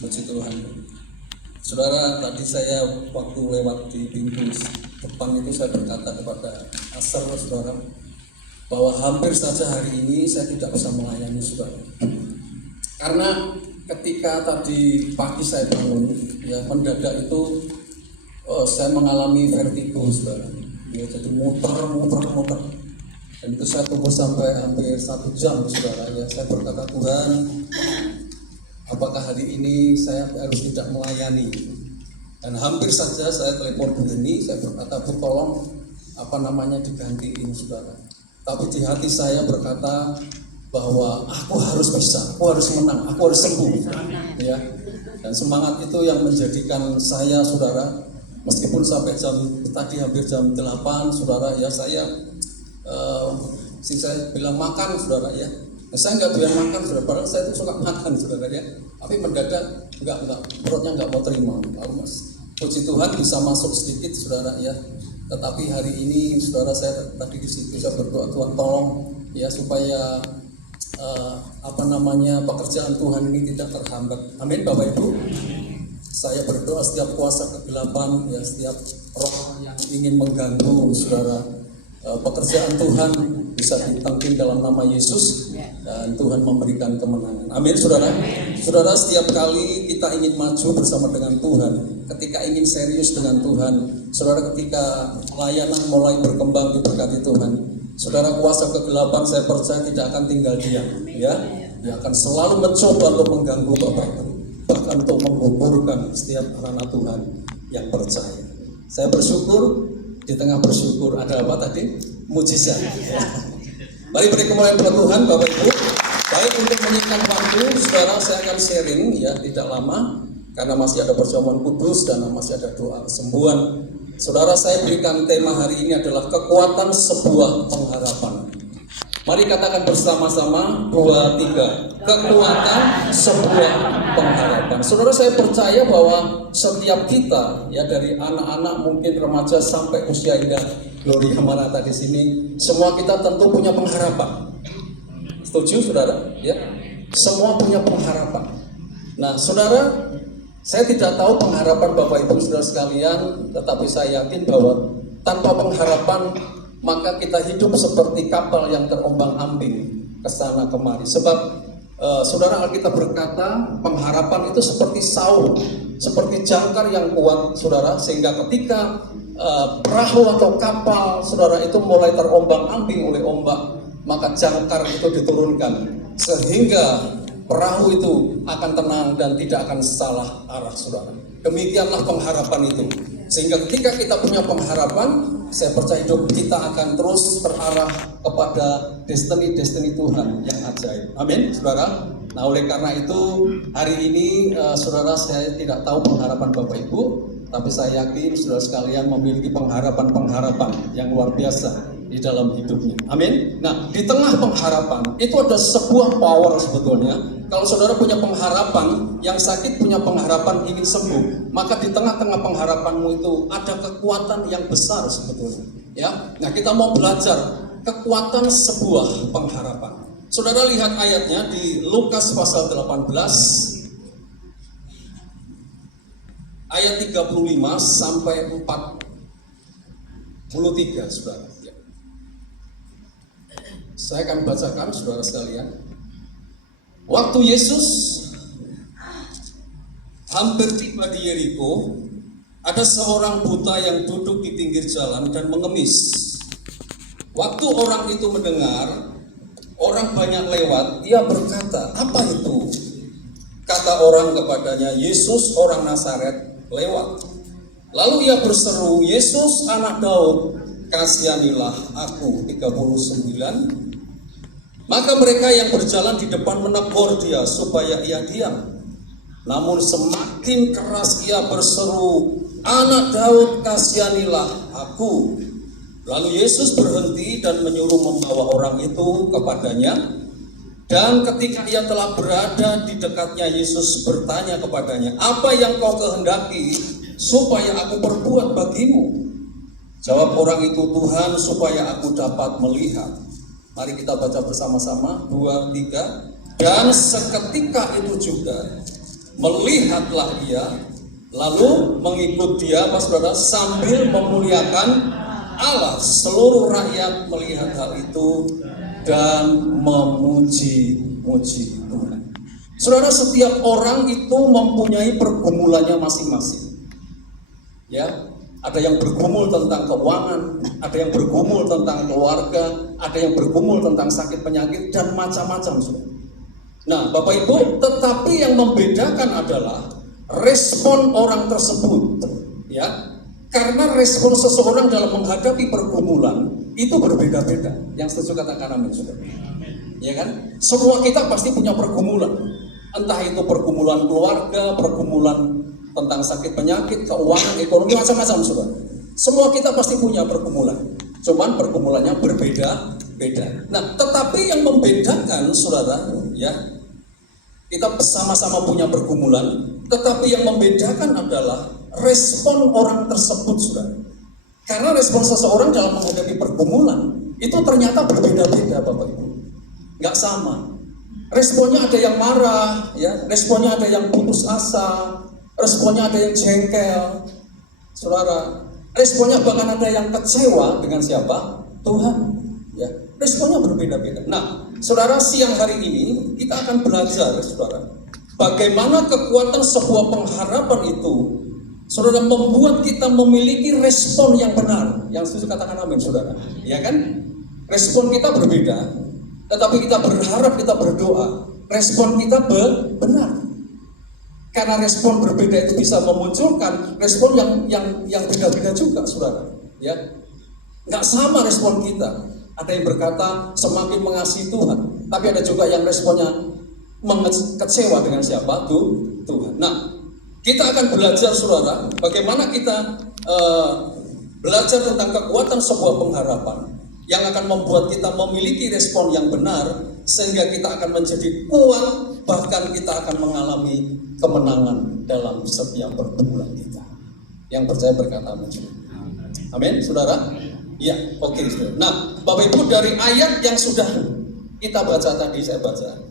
Puji Tuhan. Saudara, tadi saya waktu lewat di pintu depan itu saya berkata kepada Asar, saudara, bahwa hampir saja hari ini saya tidak bisa melayani saudara. Karena ketika tadi pagi saya bangun, ya mendadak itu saya mengalami vertigo, saudara. Ya, jadi muter. Dan itu saya tunggu sampai hampir 1 jam, saudara. Ya, saya berkata, Tuhan, apakah hari ini saya harus tidak melayani? Dan hampir saja saya telepon Bu Heni, saya berkata, Bu tolong digantiin, saudara. Tapi di hati saya berkata bahwa aku harus bisa, aku harus menang, aku harus sembuh, ya. Dan semangat itu yang menjadikan saya, saudara, meskipun sampai tadi hampir jam 8, saudara, ya saya bilang makan, saudara, ya. Nah, saya nggak doyan makan, saudara, padahal saya itu suka makan, saudara, ya. Tapi mendadak enggak, perutnya nggak mau terima. Lalu puji Tuhan bisa masuk sedikit, saudara, ya. Tetapi hari ini, saudara, saya tadi di situ saya berdoa, Tuhan tolong ya supaya pekerjaan Tuhan ini tidak terhambat. Amin, Bapak Ibu. Saya berdoa setiap kuasa kegelapan, ya, setiap roh yang ingin mengganggu, saudara, pekerjaan Tuhan bisa ditangkap dalam nama Yesus dan Tuhan memberikan kemenangan. Amin, saudara. Saudara, setiap kali kita ingin maju bersama dengan Tuhan, ketika ingin serius dengan Tuhan, saudara, ketika layanan mulai berkembang diberkati Tuhan, saudara, kuasa kegelapan saya percaya tidak akan tinggal diam, ya. Dia akan selalu mencoba untuk mengganggu Bapak Ibu, bahkan untuk menggugurkan setiap anak Tuhan yang percaya. Saya bersyukur, di tengah bersyukur ada apa tadi? Mujizat. Ya. Mari beri kemuliaan kepada Tuhan, Bapak Ibu. Baik, untuk menyingkat waktu, saudara, saya akan sharing, ya, tidak lama, karena masih ada perjamuan kudus dan masih ada doa kesembuhan. Saudara, saya berikan tema hari ini adalah kekuatan sebuah pengharapan. Mari katakan bersama-sama, 2, 3. Kekuatan sebuah pengharapan. Saudara, saya percaya bahwa setiap kita, ya, dari anak-anak mungkin remaja sampai usia indah Gloria Maranatha di sini, semua kita tentu punya pengharapan. Setuju, saudara? Ya, semua punya pengharapan. Nah, saudara, saya tidak tahu pengharapan Bapak Ibu saudara sekalian, tetapi saya yakin bahwa tanpa pengharapan maka kita hidup seperti kapal yang terombang-ambing ke sana kemari. Sebab saudara, Alkitab berkata pengharapan itu seperti saur, seperti jangkar yang kuat, saudara, sehingga ketika perahu atau kapal, saudara, itu mulai terombang-ambing oleh ombak, maka jangkar itu diturunkan sehingga perahu itu akan tenang dan tidak akan salah arah, saudara. Demikianlah pengharapan itu. Sehingga ketika kita punya pengharapan, saya percaya hidup kita akan terus terarah kepada destiny Tuhan yang ajaib. Amin, saudara. Nah, oleh karena itu hari ini, saudara, saya tidak tahu pengharapan Bapak Ibu, tapi saya yakin saudara sekalian memiliki pengharapan yang luar biasa di dalam hidupnya. Amin. Nah, di tengah pengharapan itu ada sebuah power sebetulnya. Kalau saudara punya pengharapan, yang sakit punya pengharapan ingin sembuh, maka di tengah-tengah pengharapanmu itu ada kekuatan yang besar sebetulnya. Ya. Nah, kita mau belajar kekuatan sebuah pengharapan. Saudara lihat ayatnya di Lukas pasal 18 ayat 35 sampai 43, saudara. Saya akan bacakan, saudara sekalian. Waktu Yesus hampir tiba di Yeriko, ada seorang buta yang duduk di pinggir jalan dan mengemis. Waktu orang itu mendengar orang banyak lewat, ia berkata, "Apa itu?" Kata orang kepadanya, "Yesus orang Nazaret lewat." Lalu ia berseru, "Yesus anak Daud, kasihanilah aku." 39. Maka mereka yang berjalan di depan menegur dia supaya ia diam. Namun semakin keras ia berseru, "Anak Daud, kasihanilah aku." Lalu Yesus berhenti dan menyuruh membawa orang itu kepadanya. Dan ketika ia telah berada di dekatnya, Yesus bertanya kepadanya, "Apa yang kau kehendaki supaya aku perbuat bagimu?" Jawab orang itu, "Tuhan, supaya aku dapat melihat." Mari kita baca bersama-sama, 2, 3. Dan seketika itu juga Melihatlah ia, lalu mengikut dia, saudara, sambil memuliakan Allah. Seluruh rakyat melihat hal itu dan memuji-muji Tuhan. Saudara, setiap orang itu mempunyai pergumulannya masing-masing. Ya, ada yang bergumul tentang keuangan, ada yang bergumul tentang keluarga, ada yang bergumul tentang sakit penyakit dan macam-macam. Nah, Bapak Ibu, tetapi yang membedakan adalah respon orang tersebut, ya. Karena respon seseorang dalam menghadapi pergumulan itu berbeda-beda. Yang setuju katakan amin, Saudara. Ya kan? Semua kita pasti punya pergumulan. Entah itu pergumulan keluarga, pergumulan tentang sakit penyakit, keuangan, ekonomi, macam-macam, Saudara. Semua kita pasti punya pergumulan. Cuman pergumulannya berbeda-beda. Nah, tetapi yang membedakan, Saudara, ya, kita sama-sama punya pergumulan, tetapi yang membedakan adalah respon orang tersebut, Saudara. Karena respon seseorang dalam menghadapi pergumulan itu ternyata berbeda-beda, Bapak Ibu. Nggak sama. Responnya ada yang marah, ya. Responnya ada yang putus asa, responnya ada yang jengkel, Saudara. Responnya bahkan ada yang kecewa dengan siapa? Tuhan. Ya, responnya berbeda-beda. Nah, Saudara, siang hari ini kita akan belajar, Saudara, bagaimana kekuatan sebuah pengharapan itu, Saudara, membuat kita memiliki respon yang benar. Yang setuju katakan amin, Saudara. Ya kan? Respon kita berbeda, tetapi kita berharap, kita berdoa, respon kita benar. Karena respon berbeda itu bisa memunculkan respon yang beda-beda juga, Saudara. Ya, nggak sama respon kita. Ada yang berkata semakin mengasihi Tuhan, tapi ada juga yang responnya kecewa dengan siapa? Tuhan. Nah, kita akan belajar, Saudara, bagaimana kita belajar tentang kekuatan sebuah pengharapan yang akan membuat kita memiliki respon yang benar, sehingga kita akan menjadi kuat, bahkan kita akan mengalami kemenangan dalam setiap pergumulan kita. Yang percaya berkata amin. Amin, Saudara? Ya, oke, Saudara. Nah, Bapak Ibu, dari ayat yang sudah kita baca tadi, saya baca,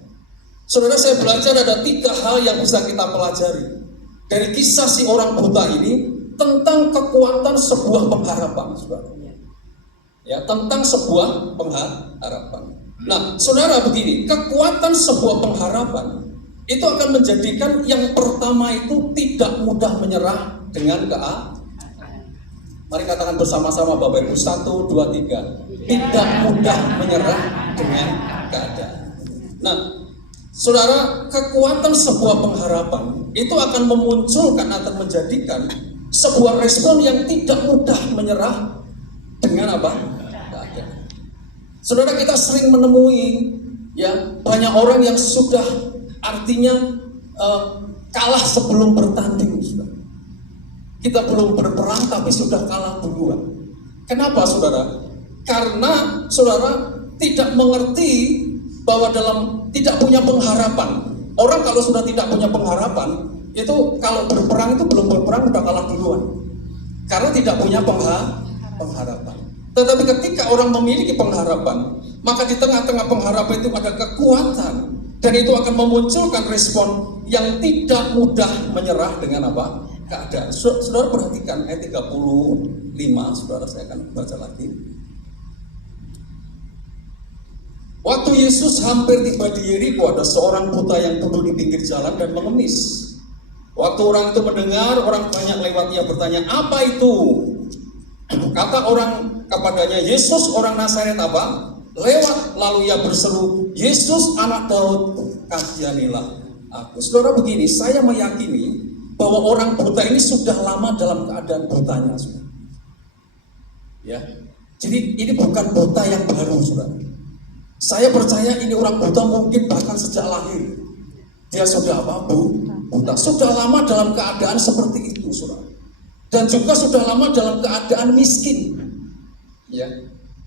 Saudara, saya belajar ada 3 hal yang bisa kita pelajari dari kisah si orang buta ini tentang kekuatan sebuah pengharapan, Saudara. Ya, tentang sebuah pengharapan. Nah, Saudara, begini, kekuatan sebuah pengharapan itu akan menjadikan yang pertama itu tidak mudah menyerah dengan keadaan. Mari katakan bersama-sama, Bapak Ibu, 1, 2, 3. Tidak mudah menyerah dengan keadaan. Nah, Saudara, kekuatan sebuah pengharapan itu akan memunculkan, akan menjadikan sebuah respon yang tidak mudah menyerah dengan apa? Keadaan. Saudara, kita sering menemui, ya, banyak orang yang sudah artinya kalah sebelum bertanding, Saudara. Kita belum berperang tapi sudah kalah duluan. Kenapa, Saudara? Karena Saudara tidak mengerti bahwa tidak punya pengharapan. Orang kalau sudah tidak punya pengharapan, itu kalau berperang itu belum berperang sudah kalah duluan. Karena tidak punya pengharapan. Tetapi ketika orang memiliki pengharapan, maka di tengah-tengah pengharapan itu ada kekuatan, dan itu akan memunculkan respon yang tidak mudah menyerah dengan apa? Keadaan. Saudara perhatikan ayat 35, Saudara, saya akan baca lagi. Waktu Yesus hampir tiba di Yeriko, ada seorang buta yang duduk di pinggir jalan dan mengemis. Waktu orang itu mendengar, orang banyak lewat, ia bertanya, "Apa itu?" Kata orang kepadanya, "Yesus orang Nazaret." Apa? Lewat, lalu ia berseru, "Yesus anak Daud, kasihanilah aku." Saudara, begini, saya meyakini bahwa orang buta ini sudah lama dalam keadaan butanya, Saudara. Ya. Jadi ini bukan buta yang baru, Saudara. Saya percaya ini orang buta mungkin bahkan sejak lahir. Dia sudah apa? Buta. Sudah lama dalam keadaan seperti itu, Saudara. Dan juga sudah lama dalam keadaan miskin. Ya.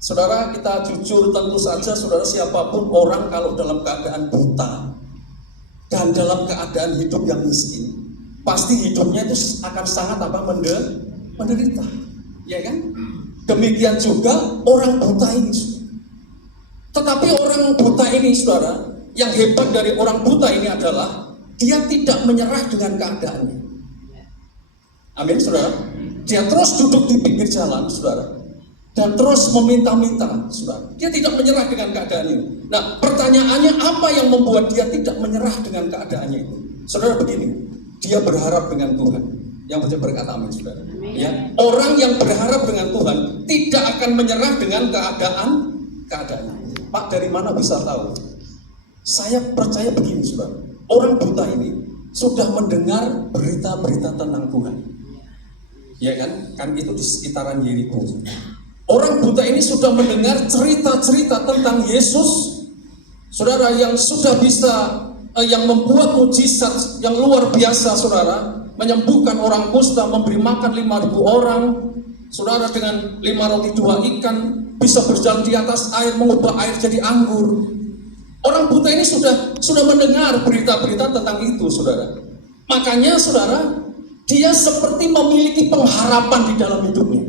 Saudara, kita jujur, tentu saja, Saudara, siapapun orang kalau dalam keadaan buta dan dalam keadaan hidup yang miskin, pasti hidupnya itu akan sangat apa? Menderita. Ya kan? Demikian juga orang buta ini. Tetapi orang buta ini, Saudara, yang hebat dari orang buta ini adalah dia tidak menyerah dengan keadaannya. Amin, saudara. Dia terus duduk di pinggir jalan, saudara, dan terus meminta-minta, saudara. Dia tidak menyerah dengan keadaan ini. Nah, pertanyaannya apa yang membuat dia tidak menyerah dengan keadaannya itu? Saudara, begini, dia berharap dengan Tuhan. Yang bisa berkata amin, saudara. Ya, orang yang berharap dengan Tuhan tidak akan menyerah dengan keadaannya. Pak, dari mana bisa tahu? Saya percaya begini, saudara. Orang buta ini sudah mendengar berita-berita tentang Tuhan. Ya kan itu di sekitaran Yeriko. Orang buta ini sudah mendengar cerita-cerita tentang Yesus, saudara, yang sudah bisa, yang membuat mujizat yang luar biasa, saudara, menyembuhkan orang kusta, memberi makan 5.000 orang, saudara, dengan 5 roti 2 ikan, bisa berjalan di atas air, mengubah air jadi anggur. Orang buta ini sudah mendengar berita-berita tentang itu, saudara. Makanya, saudara, dia seperti memiliki pengharapan di dalam hidupnya.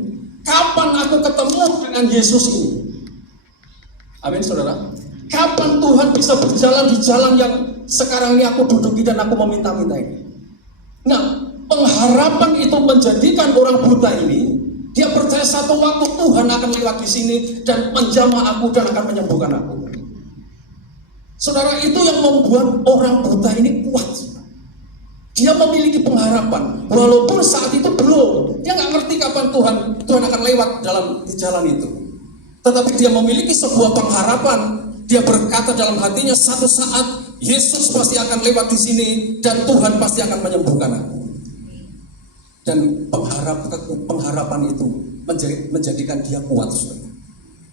Kapan aku ketemu dengan Yesus ini? Amin, saudara. Kapan Tuhan bisa berjalan di jalan yang sekarang ini aku duduki dan aku meminta-minta ini? Nah, pengharapan itu menjadikan orang buta ini, dia percaya satu waktu Tuhan akan lewat di sini dan menjamah aku dan akan menyembuhkan aku. Saudara, itu yang membuat orang buta ini kuat. Dia memiliki pengharapan, walaupun saat itu belum. Dia nggak ngerti kapan Tuhan akan lewat di jalan itu. Tetapi dia memiliki sebuah pengharapan. Dia berkata dalam hatinya, satu saat Yesus pasti akan lewat di sini dan Tuhan pasti akan menyembuhkan aku. Dan pengharapan itu menjadikan dia kuat, saudara.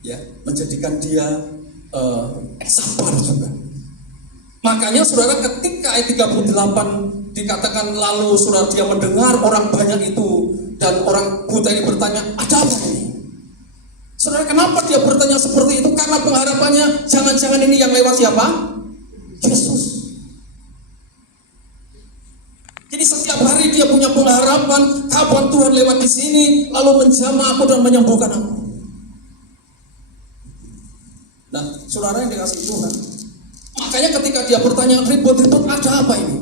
Ya, menjadikan dia sabar juga. Makanya, saudara, ketika ayat 38 dikatakan, lalu saudara, dia mendengar orang banyak itu dan orang buta ini bertanya, ada apa ini? Saudara, kenapa dia bertanya seperti itu? Karena pengharapannya, jangan-jangan ini yang lewat siapa? Yesus. Jadi setiap hari dia punya pengharapan, kapan Tuhan lewat di sini, lalu menjamah aku dan menyembuhkan aku. Nah, saudara yang dikasihi Tuhan, makanya ketika dia bertanya, ribut-ribut, ada apa ini?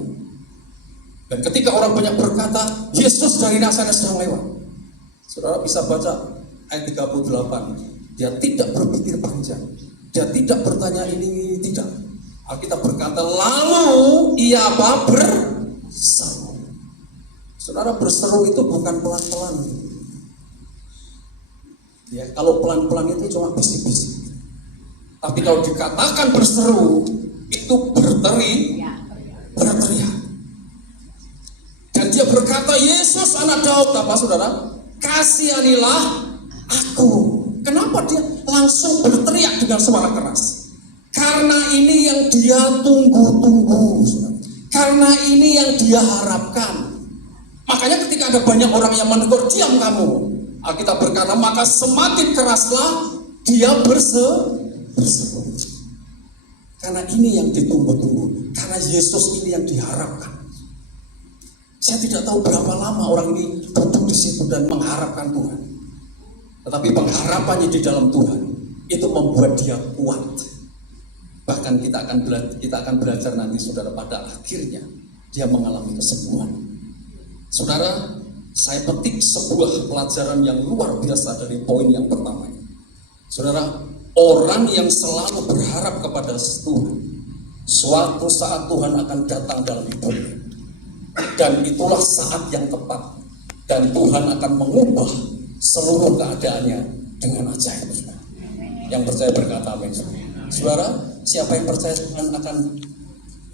Dan ketika orang banyak berkata, Yesus dari Nazaret sedang lewat, saudara bisa baca ayat 38. Dia tidak berpikir panjang, dia tidak bertanya ini, tidak. Alkitab berkata, lalu ia apa? Berseru. Saudara, berseru itu bukan pelan-pelan. Ya, kalau pelan-pelan itu cuma bisik-bisik. Tapi kalau dikatakan berseru, itu berteriak. Dan dia berkata, Yesus anak Daud, apa saudara? Kasihanilah aku. Kenapa dia langsung berteriak dengan suara keras? Karena ini yang dia tunggu-tunggu, saudara. Karena ini yang dia harapkan. Makanya ketika ada banyak orang yang menegur, diam kamu, Alkitab berkata, maka semakin keraslah dia berseru. Karena ini yang ditunggu-tunggu, karena Yesus ini yang diharapkan. Saya tidak tahu berapa lama orang ini duduk di situ dan mengharapkan Tuhan. Tetapi pengharapannya di dalam Tuhan itu membuat dia kuat. Bahkan kita akan belajar nanti, saudara, pada akhirnya dia mengalami kesembuhan. Saudara, saya petik sebuah pelajaran yang luar biasa dari poin yang pertama. Saudara, orang yang selalu berharap kepada Tuhan, suatu saat Tuhan akan datang dalam hidupnya. Dan itulah saat yang tepat. Dan Tuhan akan mengubah seluruh keadaannya dengan ajaib. Yang percaya berkata amin. Saudara, siapa yang percaya Tuhan akan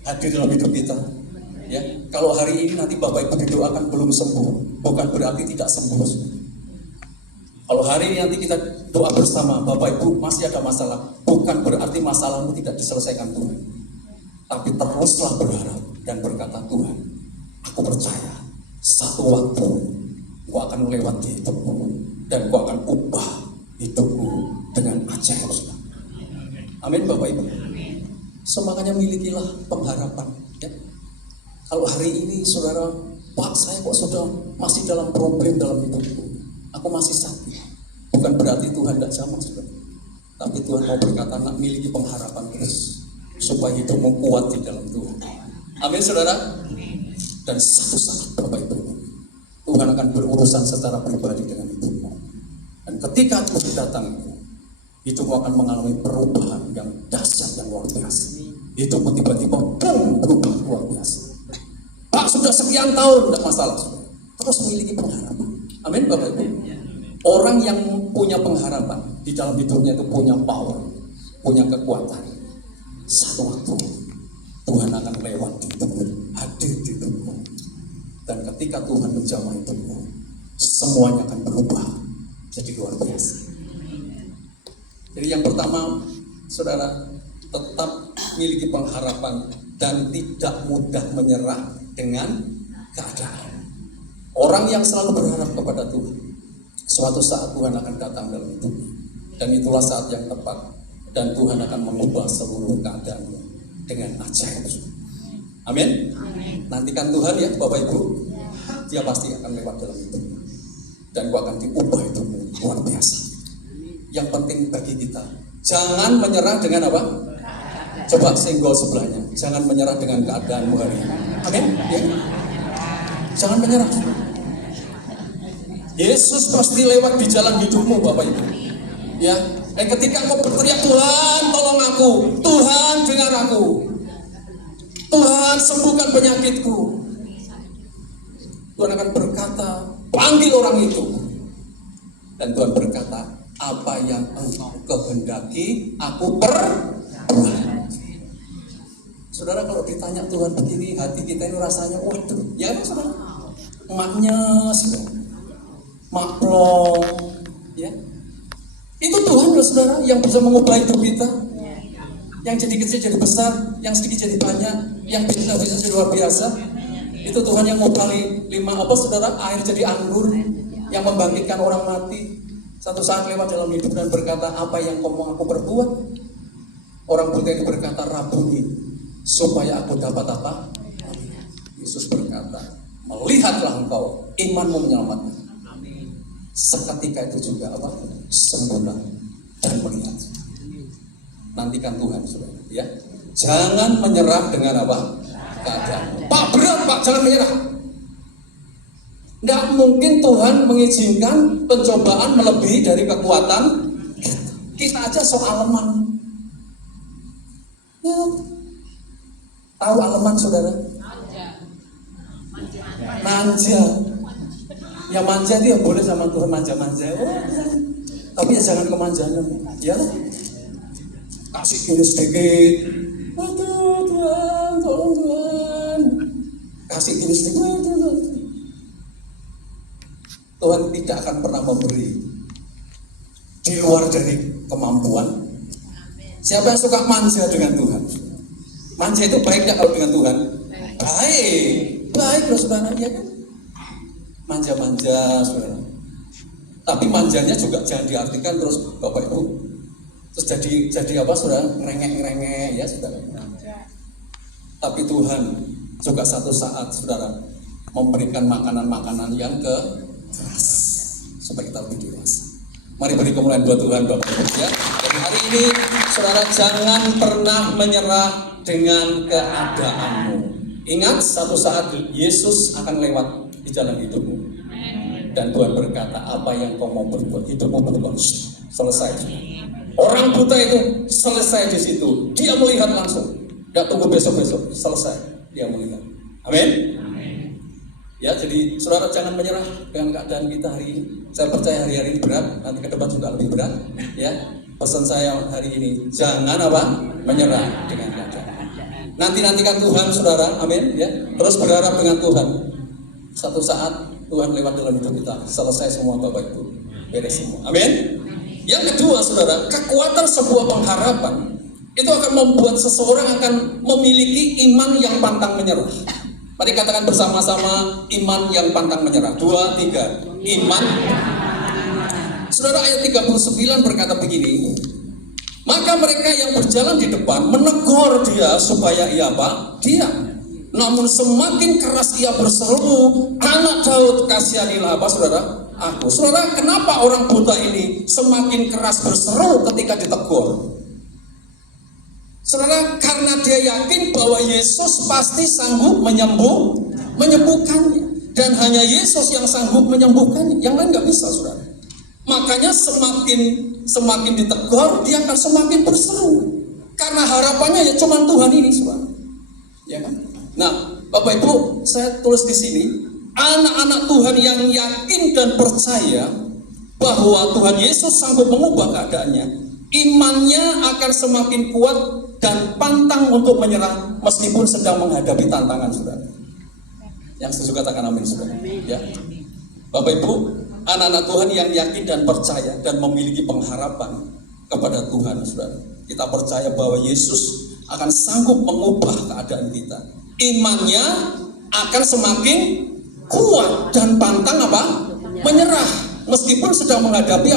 hadir dalam hidup kita? Ya, kalau hari ini nanti Bapak Ibu didoakan belum sembuh, bukan berarti tidak sembuh. Kalau hari ini nanti kita doa bersama, Bapak Ibu masih ada masalah, bukan berarti masalahmu tidak diselesaikan Tuhan. Tapi teruslah berharap dan berkata, Tuhan, aku percaya satu waktu Kau akan melewati hidupmu dan Kau akan ubah hidupmu dengan ajaib. Amin, Bapak Ibu. Semakanya milikilah pengharapan. Ya. Kalau hari ini saudara, Pak, saya kok sudah masih dalam problem dalam hidupku, aku masih sakit, bukan berarti Tuhan tidak jamah, saudara. Tapi Tuhan mau berkata, nak miliki pengharapan terus supaya hidupmu kuat di dalam Tuhan. Amin saudara. Dan satu saat Bapak Ibu, Tuhan akan berurusan secara pribadi dengan hidupmu. Dan ketika Tuhan datang, hidupmu akan mengalami perubahan yang dahsyat, yang luar biasa. Hidupmu tiba-tiba berubah luar biasa. Pak, sudah sekian tahun tidak masalah, terus memiliki pengharapan. Amin Bapak Ibu. Orang yang punya pengharapan di dalam hidupnya itu punya power, punya kekuatan. Satu waktu Tuhan akan lewat di hidupmu, hadir di hidupmu. Dan ketika Tuhan menjamah hidupmu, semuanya akan berubah jadi luar biasa. Jadi yang pertama, saudara, tetap miliki pengharapan dan tidak mudah menyerah dengan keadaan. Orang yang selalu berharap kepada Tuhan, suatu saat Tuhan akan datang dalam hidupnya. Dan itulah saat yang tepat. Dan Tuhan akan mengubah seluruh keadaanmu dengan ajaib. Amin. Nantikan Tuhan ya Bapak Ibu. Dia pasti akan lewat dalam hidupmu. Dan gua akan diubah hidupmu luar biasa. Yang penting bagi kita, jangan menyerah dengan apa? Coba senggol sebelahnya. Jangan menyerah dengan keadaanmu hari ini. Amin. Ya? Jangan menyerah. Yesus pasti lewat di jalan hidupmu Bapak Ibu. Ya, dan ketika kau berteriak, Tuhan tolong aku, Tuhan dengar aku, Tuhan sembuhkan penyakitku, Tuhan akan berkata, panggil orang itu. Dan Tuhan berkata, apa yang engkau kehendaki aku perbuat. Saudara, kalau ditanya Tuhan begini, hati kita ini rasanya waduh, ya saudara, emaknya saudara, maklong, ya. Itu Tuhan loh saudara yang bisa mengubah hidup kita. Yang jadi kecil jadi besar, yang sedikit jadi banyak, yang bisa jadi luar biasa. Itu Tuhan yang ngubali 5 saudara, air jadi anggur, yang membangkitkan orang mati. Satu saat lewat dalam hidup dan berkata, apa yang kau mau aku perbuat? Orang buta itu berkata, Rabuni, supaya aku dapat apa? Yesus berkata, melihatlah engkau, imanmu menyelamatkan. Seketika itu juga apa? Sembuhlah dan melihat. Nantikan Tuhan saudara, ya. Jangan menyerah dengan apa? Keadaan. Pak berat Pak, jangan menyerah. Nggak mungkin Tuhan mengizinkan pencobaan melebihi dari kekuatan kita aja soal aleman. Ya. Tahu aleman saudara? Manja. Ya manja dia boleh sama Tuhan manja-manja. Tapi ya jangan kemanjangan, ya. Kasih gini sedikit. Aduh Tuhan, tolong Tuhan. Kasih gini sedikit. Tuhan tidak akan pernah memberi di luar dari kemampuan. Siapa yang suka manja dengan Tuhan? Manja itu baik tidak kalau dengan Tuhan? Baik loh saudara, ya kan? Manja-manja saudara. Tapi manjanya juga jangan diartikan terus Bapak Ibu terus jadi apa saudara, ngerengek ya saudara. Tapi Tuhan juga satu saat saudara memberikan makanan-makanan yang keras supaya kita lebih dewasa. Mari beri kemuliaan buat Tuhan Bapak Ibu ya. Jadi hari ini saudara jangan pernah menyerah dengan keadaanmu. Ingat satu saat Yesus akan lewat di jalan hidupmu. Dan Tuhan berkata, apa yang kau mau berbuat, hidupmu berbuat, selesai. Orang buta itu selesai di situ. Dia melihat langsung. Tidak tunggu besok-besok, selesai. Dia melihat. Amin. Ya, jadi saudara jangan menyerah dengan keadaan kita hari ini. Saya percaya hari-hari ini berat, nanti ke depan juga lebih berat. Ya, pesan saya hari ini, jangan apa? Menyerah dengan keadaan. Nantikan Tuhan saudara, amin. Ya, terus berharap dengan Tuhan. Satu saat Tuhan lewat dalam hidup kita, selesai semua Bapak Ibu, beres semua. Amin. Yang kedua saudara, kekuatan sebuah pengharapan itu akan membuat seseorang akan memiliki iman yang pantang menyerah. Mari katakan bersama-sama, iman yang pantang menyerah. 2, 3, iman. Saudara, ayat 39 berkata begini, maka mereka yang berjalan di depan menegur dia supaya ia apa? Diam. Namun semakin keras ia berseru, anak Daud kasihanilah apa saudara? Aku. Saudara, kenapa orang buta ini semakin keras berseru ketika ditegur? Saudara, karena dia yakin bahwa Yesus pasti sanggup menyembuhkannya. Dan hanya Yesus yang sanggup menyembuhkannya, yang lain nggak bisa, saudara. Makanya semakin ditegur, dia akan semakin berseru. Karena harapannya ya cuma Tuhan ini, saudara. Ya kan? Nah, Bapak Ibu, saya tulis di sini, anak-anak Tuhan yang yakin dan percaya bahwa Tuhan Yesus sanggup mengubah keadaannya, imannya akan semakin kuat dan pantang untuk menyerah meskipun sedang menghadapi tantangan, saudara. Yang setuju katakan amin, saudara. Ya. Bapak Ibu, anak-anak Tuhan yang yakin dan percaya dan memiliki pengharapan kepada Tuhan, saudara. Kita percaya bahwa Yesus akan sanggup mengubah keadaan kita. Imannya akan semakin kuat dan pantang menyerah meskipun sedang menghadapi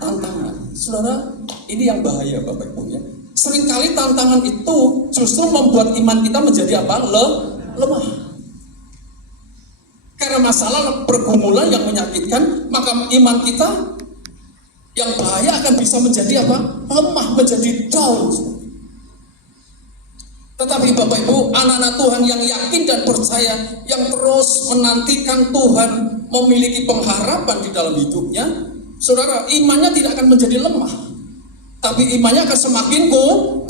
tantangan. Saudara, ini yang bahaya, Bapak Ibu, ya. Seringkali tantangan itu justru membuat iman kita menjadi lemah. Karena masalah pergumulan yang menyakitkan, maka iman kita yang bahaya akan bisa menjadi lemah, menjadi down. Tetapi Bapak Ibu, anak-anak Tuhan yang yakin dan percaya, yang terus menantikan Tuhan, memiliki pengharapan di dalam hidupnya, saudara, imannya tidak akan menjadi lemah, tapi imannya akan semakin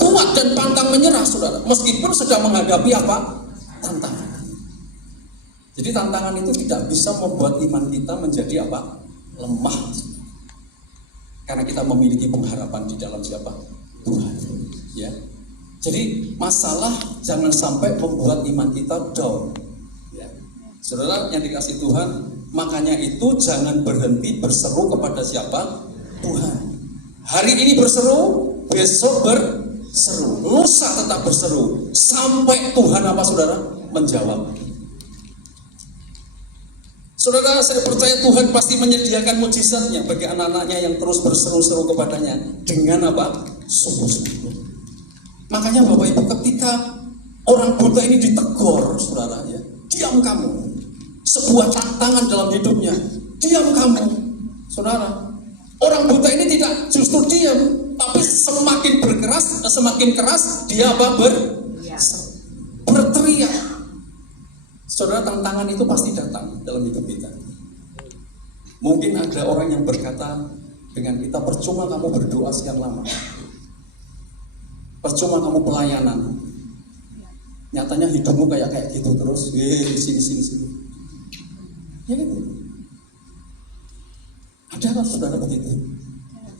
kuat dan pantang menyerah, saudara, meskipun sedang menghadapi tantangan. Jadi tantangan itu tidak bisa membuat iman kita menjadi lemah, karena kita memiliki pengharapan di dalam siapa? Tuhan. Ya. Jadi masalah jangan sampai membuat iman kita down. Ya. Saudara yang dikasih Tuhan, makanya itu jangan berhenti berseru kepada siapa? Tuhan. Hari ini berseru, besok berseru, lusa tetap berseru, sampai Tuhan saudara? Menjawab. Saudara, saya percaya Tuhan pasti menyediakan mujizatnya bagi anak-anaknya yang terus berseru-seru kepadanya dengan sungguh-sungguh. Makanya Bapak Ibu, ketika orang buta ini ditegur, saudara, ya, diam kamu. Sebuah tantangan dalam hidupnya, diam kamu, saudara. Orang buta ini tidak justru diam, tapi semakin keras dia berteriak. Saudara, tantangan itu pasti datang dalam hidup kita. Mungkin ada orang yang berkata dengan kita, percuma kamu berdoa sekian lama, percuma kamu pelayanan, nyatanya hidupmu kayak gitu terus, sini. Ya kan? Ada kan saudara begitu?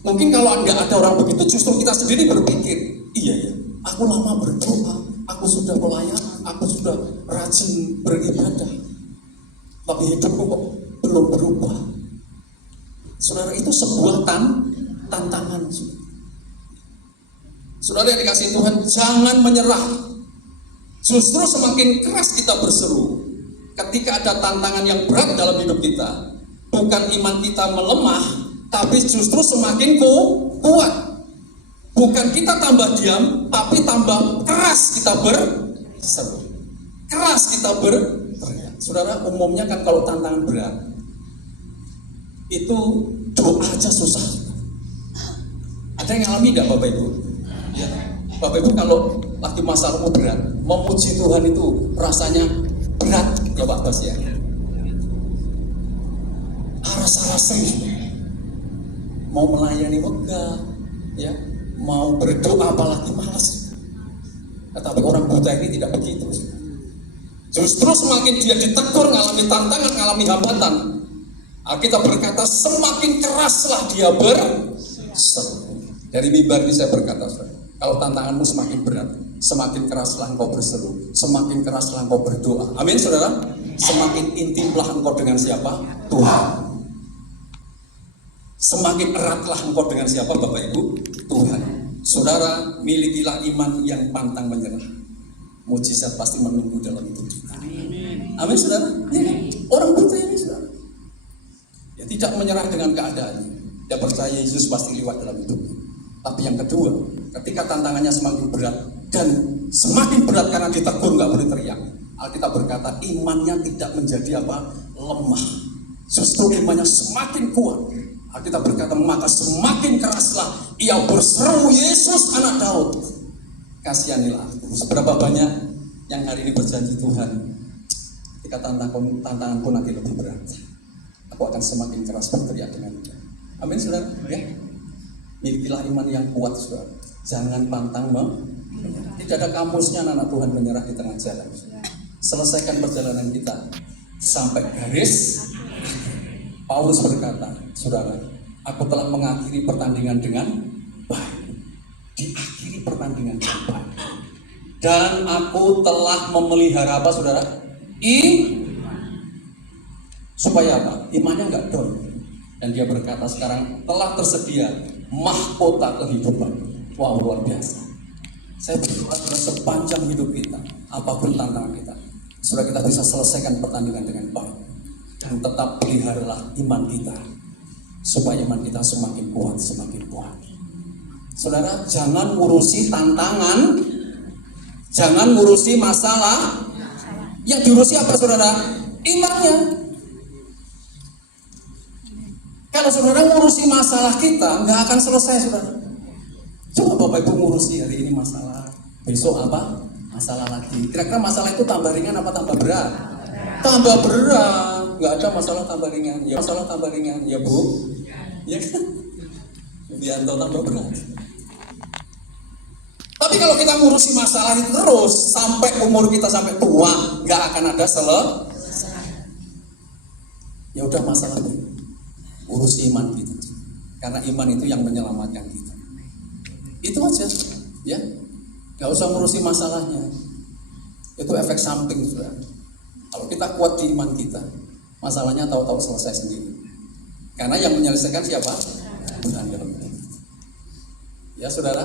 Mungkin kalau nggak ada orang begitu, justru kita sendiri berpikir, iya ya, aku lama berdoa, aku sudah pelayanan, aku sudah rajin beribadah, tapi hidupku kok belum berubah. Saudara, itu sebuah tantangan. Saudara yang dikasih Tuhan, jangan menyerah. Justru semakin keras kita berseru ketika ada tantangan yang berat dalam hidup kita. Bukan iman kita melemah, tapi justru semakin kuat. Bukan kita tambah diam, tapi tambah keras kita berseru. Keras kita berteriak. Saudara, umumnya kan kalau tantangan berat, itu doa aja susah. Ada yang ngalami nggak Bapak Ibu? Ya. Bapak Ibu kalau lagi masalahmu berat, memuji Tuhan itu rasanya berat ya Pak Bas ya. Rasa-rasa mau melayani wegah, ya, mau berdoa apalagi malas. Tetapi orang buta ini tidak begitu. Justru semakin dia ditegur, ngalami tantangan, ngalami hambatan, Alkitab berkata semakin keraslah dia berseru. Dari mimbar ini saya berkata, kalau tantanganmu semakin berat, semakin keraslah engkau berseru, semakin keraslah engkau berdoa. Amin, saudara. Semakin intimlah engkau dengan siapa? Tuhan. Semakin eratlah engkau dengan siapa, Bapak Ibu? Tuhan. Saudara, milikilah iman yang pantang menyerah. Mujizat pasti menunggu dalam hidup kita. Amin, saudara. Ya, orang buta ini, saudara, ya, tidak menyerah dengan keadaannya. Dia percaya Yesus pasti lewat dalam hidupnya. Tapi yang kedua, ketika tantangannya semakin berat dan semakin berat karena ditegur nggak boleh teriak, Alkitab berkata imannya tidak menjadi lemah. Justru imannya semakin kuat. Alkitab berkata maka semakin keraslah ia berseru, Yesus anak Daud, kasihanilah aku. Seberapa banyak yang hari ini berjanji Tuhan, ketika tantanganku nanti lebih berat, aku akan semakin keras berteriak dengan Dia. Amin, saudara. Ya, milikilah iman yang kuat, saudara. Jangan pantang tidak ada kamusnya anak Tuhan menyerah di tengah jalan. Selesaikan perjalanan kita sampai garis. Paulus berkata, saudara, aku telah mengakhiri pertandingan dengan baik. Diakhiri pertandingan dengan baik. Dan aku telah memelihara apa, saudara? Supaya apa? Imannya enggak down. Dan dia berkata sekarang telah tersedia mahkota kehidupan. Wow, luar biasa. Saya berdoa sepanjang hidup kita, apapun tantangan kita, supaya kita bisa selesaikan pertandingan dengan baik. Dan tetap peliharalah iman kita, supaya iman kita semakin kuat, semakin kuat. Saudara, jangan ngurusi tantangan, jangan ngurusi masalah. Yang diurusi apa, saudara? Imannya. Kalau saudara ngurusi masalah kita, nggak akan selesai, saudara. Coba Bapak Ibu ngurusi hari ini masalah, besok apa? Masalah lagi. Kira-kira masalah itu tambah ringan apa tambah berat? Tambah berat. Nggak ada masalah tambah ringan. Ya masalah tambah ringan, ya Bu. Ya kan? Bianto tambah berat. Tapi kalau kita ngurusi masalah itu terus sampai umur kita sampai tua, nggak akan ada selesai. Ya udah masalah itu. Urusi iman kita. Karena iman itu yang menyelamatkan kita. Itu aja, ya. Gak usah ngurusi masalahnya. Itu efek samping, saudara. Kalau kita kuat di iman kita, masalahnya tahu-tahu selesai sendiri. Karena yang menyelesaikan siapa? Tuhan dalam hidup. Ya, saudara.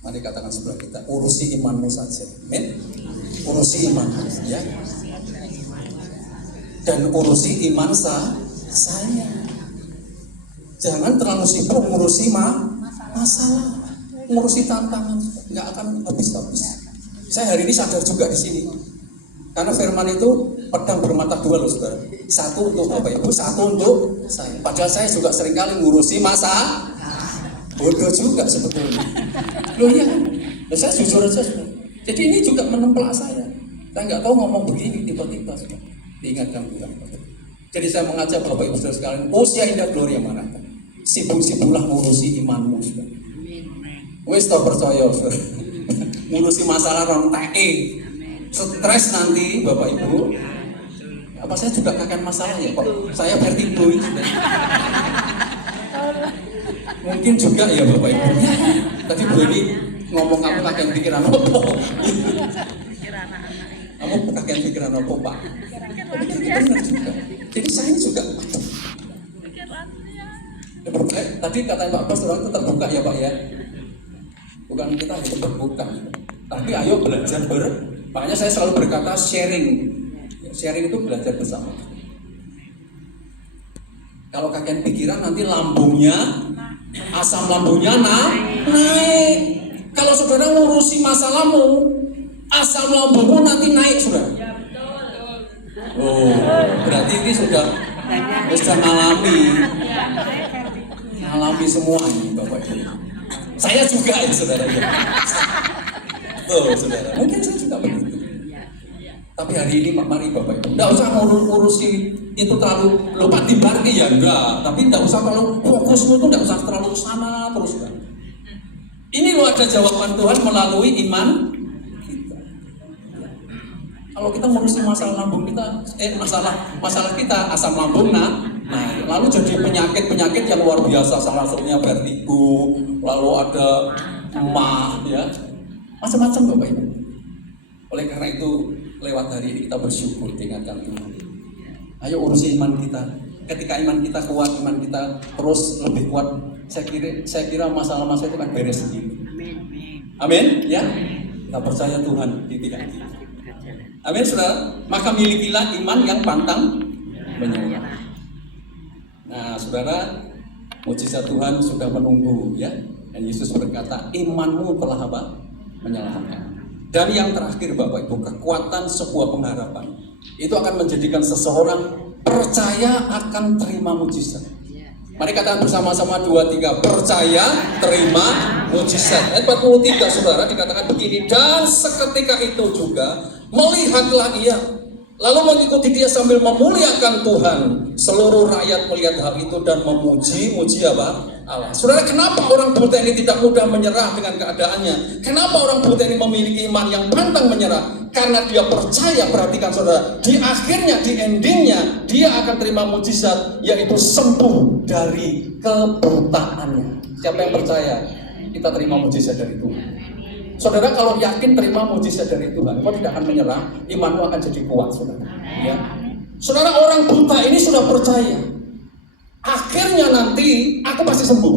Mari katakan sebelah kita, urusi imanmu saja. Amin. Urusi imanmu, ya. Dan urusi iman saya. Jangan terlalu sibuk ngurusi masalah. Ngurusi tantangan nggak akan habis-habis. Saya hari ini sadar juga di sini, karena firman itu pedang bermata dua, loh, saudara. Satu untuk Bapak Ibu, satu untuk saya. Padahal saya juga seringkali ngurusi masalah. Bodoh juga sebetulnya. Loh ya, saya jujur aja, saudara. Jadi ini juga menempel saya. Saya nggak tahu ngomong begini tiba-tiba, saudara. Diingatkan Tuhan. Jadi saya mengajak Bapak Ibu saudara sekalian, usia indah gloria mana? Sibuk-sibuklah ngurusi imanmu, saudara. Wes tau percaya, ngurusi masalah orang TE, stres nanti Bapak Ibu. Apa saya juga akan masalah ya, kok saya vertigo ini sudah. Mungkin juga ya Bapak Ibu. Tadi Bu ini ngomong kamu kakek pikiran apa? Kamu kakek pikiran apa, Pak? Tapi benar juga. Jadi saya ini juga. Tadi katanya Pak Bos orang itu terbuka ya Pak ya. Bukan kita hanya terbuka, tapi ayo belajar makanya saya selalu berkata sharing. Sharing itu belajar bersama. Kalau kakek pikiran nanti lambungnya, asam lambungnya naik. Kalau saudara ngurusi masalahmu, asam lambungmu nanti naik, saudara. Oh, berarti ini sudah ngalami semua ini Bapak Ibu. Saya juga ya saudara ya. Tuh saudara, mungkin saya juga begitu. Tapi hari ini mari Bapak Ibu, tidak usah ngurusi itu terlalu lupa dibagi ya enggak. Tapi tidak usah terlalu fokusmu itu tidak usah terlalu sana terus kan. Ini loh ada jawaban Tuhan melalui iman kita. Kalau kita ngurusi masalah lambung kita, masalah kita asam lambung lalu jadi penyakit yang luar biasa, salah satunya vertigo, lalu ada emah, ya, macam-macam Bapak Ibu. Oleh karena itu, lewat hari ini kita bersyukur diingatkan Tuhan. Ayo urusi iman kita. Ketika iman kita kuat, iman kita terus lebih kuat, saya kira masalah-masalah itu akan beres sendiri. Amin, ya. Kita percaya Tuhan di tiga kita. Amin, saudara. Maka milikilah iman yang pantang menyerah. Nah, saudara, mujizat Tuhan sudah menunggu, ya. Dan Yesus berkata, imanmu telah apa? Menyelamatkan. Dan yang terakhir Bapak Ibu, kekuatan sebuah pengharapan itu akan menjadikan seseorang percaya akan terima mujizat. Mari katakan bersama-sama 2, 3. Percaya, terima mujizat. Ayat 43 saudara dikatakan begini. Dan seketika itu juga melihatlah ia, lalu mengikuti dia sambil memuliakan Tuhan. Seluruh rakyat melihat hal itu dan memuji apa? Allah. Saudara, kenapa orang buta ini tidak mudah menyerah dengan keadaannya? Kenapa orang buta ini memiliki iman yang pantang menyerah? Karena dia percaya. Perhatikan saudara, di akhirnya, di endingnya, dia akan terima mujizat, yaitu sembuh dari kebutaannya. Siapa yang percaya kita terima mujizat dari Tuhan? Saudara, kalau yakin terima mujizat dari Tuhan, kau tidak akan menyerah, imanmu akan jadi kuat, saudara. Ya. Saudara, orang buta ini sudah percaya. Akhirnya nanti aku pasti sembuh.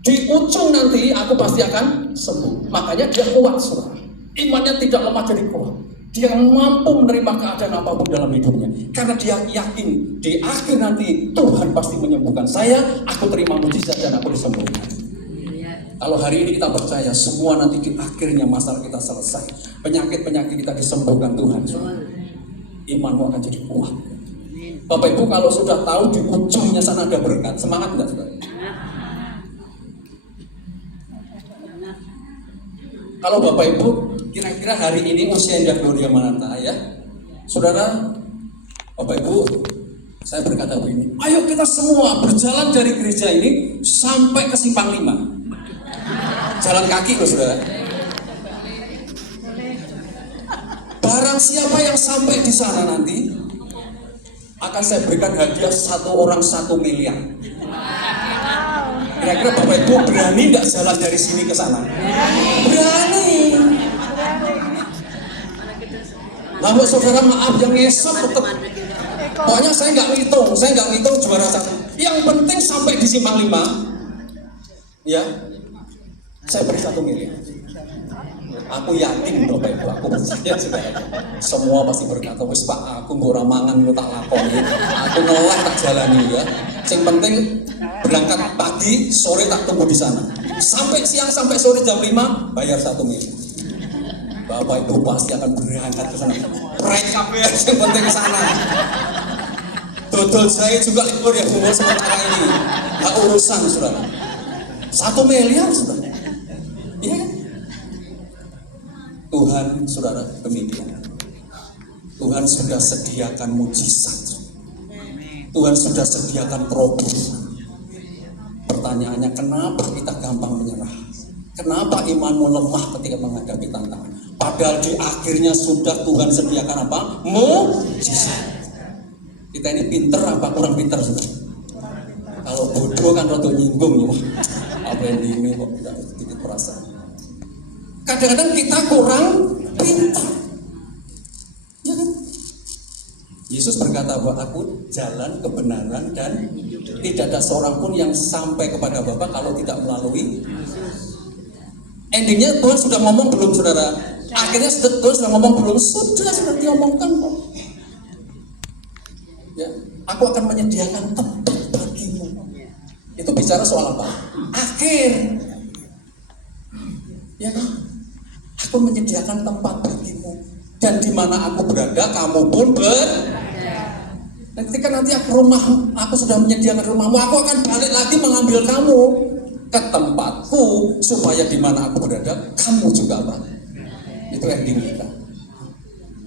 Di ujung nanti aku pasti akan sembuh. Makanya dia kuat, saudara. Imannya tidak lemah, jadi kuat. Dia mampu menerima keadaan apapun dalam hidupnya. Karena dia yakin di akhir nanti Tuhan pasti menyembuhkan saya. Aku terima mujizat dan aku disembuhkan. Kalau hari ini kita percaya semua nanti di akhirnya masalah kita selesai, penyakit-penyakit kita disembuhkan Tuhan, imanmu akan jadi kuat. Bapak Ibu, kalau sudah tahu di ujungnya sana ada berkat, semangat enggak saudara? Kalau Bapak Ibu kira-kira hari ini usia Indah Gloria Mananta ya, saudara, Bapak Ibu, saya berkata begini, ayo kita semua berjalan dari gereja ini sampai ke Simpang 5. Jalan kaki loh saudara. Barang siapa yang sampai di sana nanti akan saya berikan hadiah 1 orang 1 miliar. Kira-kira Bapak Ibu berani nggak jalan dari sini ke sana? Berani. Lalu saudara maaf yang ngesot tetap. Pokoknya saya nggak ngitung juara 1. Yang penting sampai di Simpang 5, ya. Saya beri 1 miliar. Aku yakin Bapak Ibu, aku percaya saudara. Semua pasti berkata, wis Pak, aku nggo ramangan lu tak lakoni. Aku nolak tak jalani ya. Yang penting berangkat pagi, sore tak tunggu di sana. Sampai siang sampai sore jam 5 bayar 1 miliar. Bapak Ibu pasti akan berangkat ke sana. Proyek KPR yang penting ke sana. Dodol saya juga libur ya Bu sementara ini. Enggak urusan saudara. 1 miliar saudara. Iya kan? Tuhan saudara demikian. Tuhan sudah sediakan mujizat. Tuhan sudah sediakan terobosan. Pertanyaannya, kenapa kita gampang menyerah? Kenapa imanmu lemah ketika menghadapi tantangan? Padahal di akhirnya sudah Tuhan sediakan apa? Mujizat. Kita ini pinter apa kurang pinter saudara? Kalau bodoh kan rada nyinggung ya. Apa yang ini kok tidak sedikit perasaan. Kadang-kadang kita kurang pintar, ya kan? Yesus berkata bahwa aku jalan kebenaran dan tidak ada seorang pun yang sampai kepada Bapa kalau tidak melalui. Endingnya Tuhan sudah ngomong belum saudara? Akhirnya Tuhan sudah ngomong belum? Sudah diomongkan kok. Ya, aku akan menyediakan tempat bagimu. Itu bicara soal apa? Akhir. Ya kan? Aku menyediakan tempat bagimu, dan di mana aku berada, kamu pun berada. Dan ketika nanti aku sudah menyediakan rumahmu, aku akan balik lagi mengambil kamu ke tempatku, supaya di mana aku berada, kamu juga apa? Itu ending kita.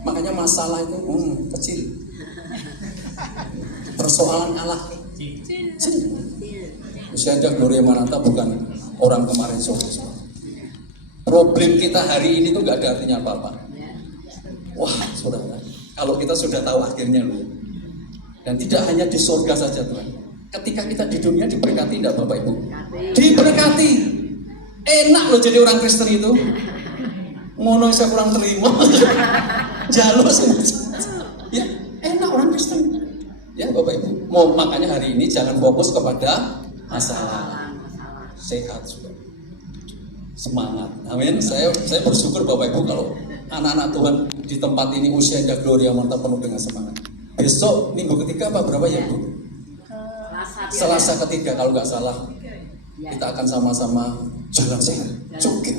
Makanya masalah itu kecil. Persoalan Allah kecil. Usia Indah Gloria Mananta bukan orang kemarin sore. Problem kita hari ini tuh gak ada artinya apa-apa. Wah, saudara, kalau kita sudah tahu akhirnya loh. Dan tidak hanya di surga saja Tuhan. Ketika kita di dunia diberkati enggak Bapak Ibu? Diberkati. Enak loh jadi orang Kristen itu. Ngono saya kurang terima. Jalur sih. Ya, enak orang Kristen. Ya Bapak Ibu. Makanya hari ini jangan fokus kepada masalah. Sehat sudah. Semangat, amin. Saya bersyukur Bapak Ibu kalau anak-anak Tuhan di tempat ini usia Indah Gloria Mananta penuh dengan semangat. Besok minggu ketiga apa berapa ya Bu? Selasa ketiga kalau nggak salah. Kita akan sama-sama jalan sehat, jogging.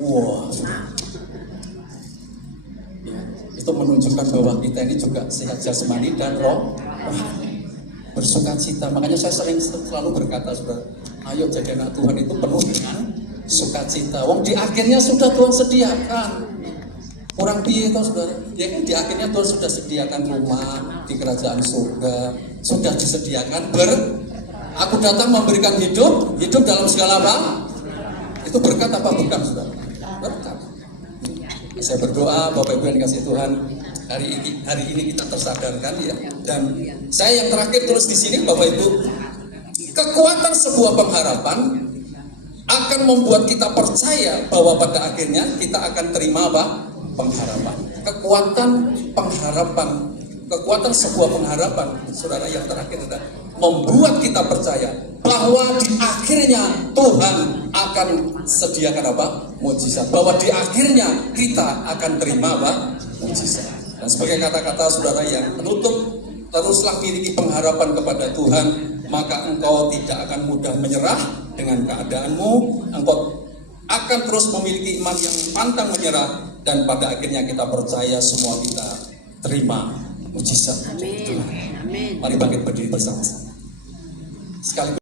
Wah, ya, itu menunjukkan bahwa kita ini juga sehat jasmani dan roh. bersuka cita. Makanya saya selalu berkata, saudara, ayo jadi anak Tuhan itu penuh dengan sukacita. Wong di akhirnya sudah Tuhan sediakan. Orang piye toh saudara? Ya kan di akhirnya Tuhan sudah sediakan rumah di kerajaan surga, sudah disediakan aku datang memberikan hidup dalam segala apa? Itu berkat apa bukan saudara? Berkat. Saya berdoa Bapak Ibu yang dikasihi Tuhan, hari ini kita tersadarkan ya. Dan saya yang terakhir tulis di sini Bapak Ibu, kekuatan sebuah pengharapan akan membuat kita percaya bahwa pada akhirnya kita akan terima apa? Pengharapan. Kekuatan sebuah pengharapan, saudara, yang terakhir adalah membuat kita percaya bahwa di akhirnya Tuhan akan sediakan apa? Mujizat. Bahwa di akhirnya kita akan terima apa? Mujizat. Dan sebagai kata-kata saudara yang penutup, teruslah miliki pengharapan kepada Tuhan, maka engkau tidak akan mudah menyerah dengan keadaanmu. Engkau akan terus memiliki iman yang pantang menyerah, dan pada akhirnya kita percaya semua kita terima mujizat. Amin. Mari bangkit berdiri bersama-sama. Sekali